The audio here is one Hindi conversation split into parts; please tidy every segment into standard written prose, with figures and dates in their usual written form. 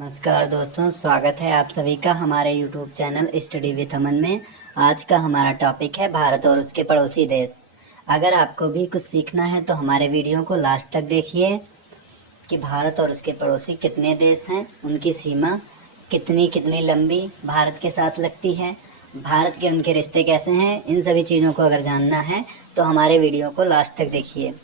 नमस्कार दोस्तों, स्वागत है आप सभी का हमारे YouTube चैनल स्टडी विथ अमन में। आज का हमारा टॉपिक है भारत और उसके पड़ोसी देश। अगर आपको भी कुछ सीखना है तो हमारे वीडियो को लास्ट तक देखिए कि भारत और उसके पड़ोसी कितने देश हैं, उनकी सीमा कितनी कितनी लंबी भारत के साथ लगती है, भारत के उनके रिश्ते कैसे हैं। इन सभी चीज़ों को अगर जानना है तो हमारे वीडियो को लास्ट तक देखिए।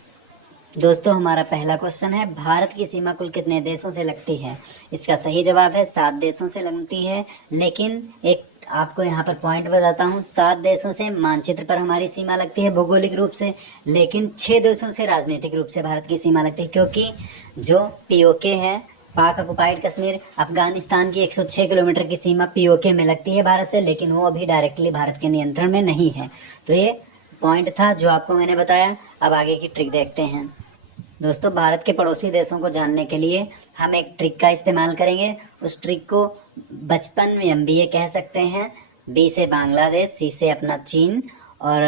दोस्तों, हमारा पहला क्वेश्चन है, भारत की सीमा कुल कितने देशों से लगती है। इसका सही जवाब है 7 देशों से लगती है। लेकिन एक आपको यहाँ पर पॉइंट बताता हूँ, 7 देशों से मानचित्र पर हमारी सीमा लगती है भौगोलिक रूप से, लेकिन 6 देशों से राजनीतिक रूप से भारत की सीमा लगती है। क्योंकि जो पीओके है, पाक ऑक्युपाइड कश्मीर, अफगानिस्तान की 106 किलोमीटर की सीमा पीओके में लगती है भारत से, लेकिन वो अभी डायरेक्टली भारत के नियंत्रण में नहीं है। तो ये पॉइंट था जो आपको मैंने बताया। अब आगे की ट्रिक देखते हैं। दोस्तों, भारत के पड़ोसी देशों को जानने के लिए हम एक ट्रिक का इस्तेमाल करेंगे। उस ट्रिक को बचपन में MBA कह सकते हैं। B से बांग्लादेश, C से अपना चीन, और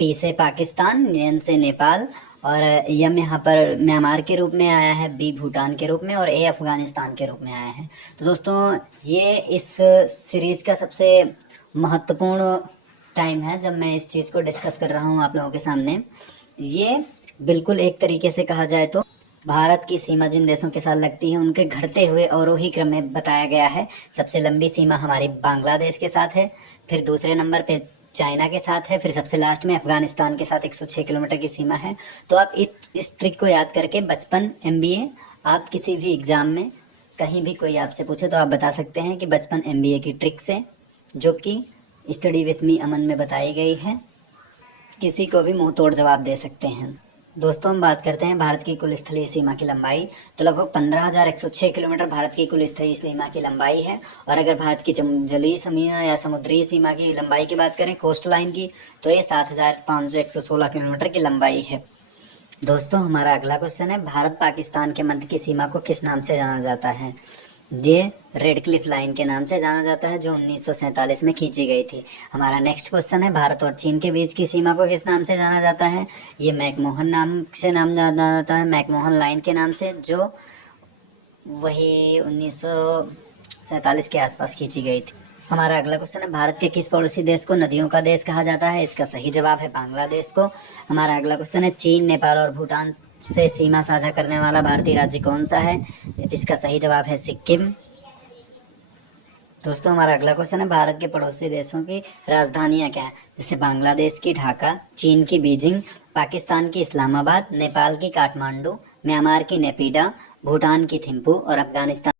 P से पाकिस्तान, N से नेपाल, और M यहाँ पर म्यांमार के रूप में आया है, B भूटान के रूप में, और A अफगानिस्तान के रूप में आया है। तो दोस्तों, ये इस सीरीज का सबसे महत्वपूर्ण टाइम है जब मैं इस चीज़ को डिस्कस कर रहा हूँ आप लोगों के सामने। ये बिल्कुल एक तरीके से कहा जाए तो भारत की सीमा जिन देशों के साथ लगती है उनके घटते हुए अवरोही क्रम में बताया गया है। सबसे लंबी सीमा हमारी बांग्लादेश के साथ है, फिर दूसरे नंबर पे चाइना के साथ है, फिर सबसे लास्ट में अफगानिस्तान के साथ 106 किलोमीटर की सीमा है। तो आप इस ट्रिक को याद करके बचपन MBA आप किसी भी एग्ज़ाम में कहीं भी कोई आपसे पूछे तो आप बता सकते हैं कि बचपन MBA की ट्रिक से, जो कि स्टडी विथ मी अमन में बताई गई है, किसी को भी मुंह तोड़ जवाब दे सकते हैं। दोस्तों, हम बात करते हैं भारत की कुल स्थलीय सीमा की लंबाई। तो लगभग 15,106 किलोमीटर भारत की कुल स्थलीय सीमा की लंबाई है। और अगर भारत की जलीय सीमा या समुद्री सीमा की लंबाई की बात करें, कोस्ट लाइन की, तो ये 7,516 किलोमीटर की लंबाई है। दोस्तों, हमारा अगला क्वेश्चन है, भारत पाकिस्तान के मध्य की सीमा को किस नाम से जाना जाता है। ये रेड क्लिफ लाइन के नाम से जाना जाता है, जो 1947 में खींची गई थी। हमारा नेक्स्ट क्वेश्चन है, भारत और चीन के बीच की सीमा को किस नाम से जाना जाता है। ये मैकमोहन नाम से नाम जाना जाता है, मैकमोहन लाइन के नाम से, जो वही 1947 के आसपास खींची गई थी। हमारा अगला क्वेश्चन है, भारत के किस पड़ोसी देश को नदियों का देश कहा जाता है। इसका सही जवाब है बांग्लादेश को। हमारा अगला क्वेश्चन है, चीन, नेपाल और भूटान से सीमा साझा करने वाला भारतीय राज्य कौन सा है। इसका सही जवाब है सिक्किम। दोस्तों, हमारा अगला क्वेश्चन है, भारत के पड़ोसी देशों की राजधानियां क्या है। जैसे बांग्लादेश की ढाका, चीन की बीजिंग, पाकिस्तान की इस्लामाबाद, नेपाल की काठमांडू, म्यांमार की नेपिडा, भूटान की थिम्पू और अफगानिस्तान